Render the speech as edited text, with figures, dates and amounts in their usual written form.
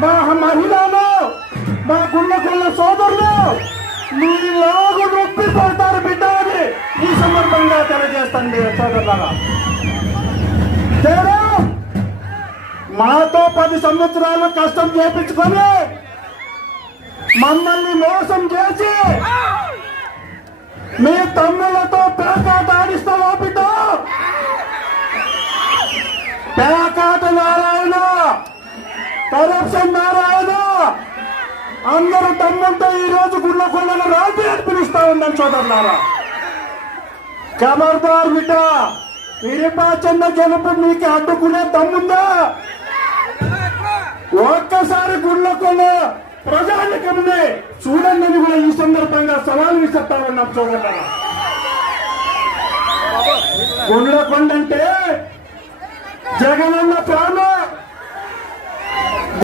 మా మహిళలు, మా గుండెకున్న సోదరులు మీలాగు నొప్పి పడతారు బిడ్డ అని ఈ సందర్భంగా తెలియజేస్తాను సోదరులారా. మాతో 10 సంవత్సరాలు కష్టం చేపించుకొని మమ్మల్ని మోసం చేసి మీ తమ్ముళ్లతో పేకాట ఆడిస్తావా బిడ్డ? పేకాట నారాయణ, కరప్షన్ నారాయణ, అందరూ తమ్ముంటే ఈ రోజు గుళ్ళకొండను రాజీ అని పిలుస్తా ఉందని సోదరులారా. ఖబర్దార్ బిడ్డ, విరిపాచన్న గెలుపు మీకు అడ్డుకునే తమ్ముందా? ఒక్కసారి గుళ్ళకొండ ప్రజానికంని చూడండి కూడా ఈ సందర్భంగా సవాల్ విసిస్తా ఉన్నాం సోదరులారా. గుళ్ళకొండ అంటే జగనన్న ప్రాణం.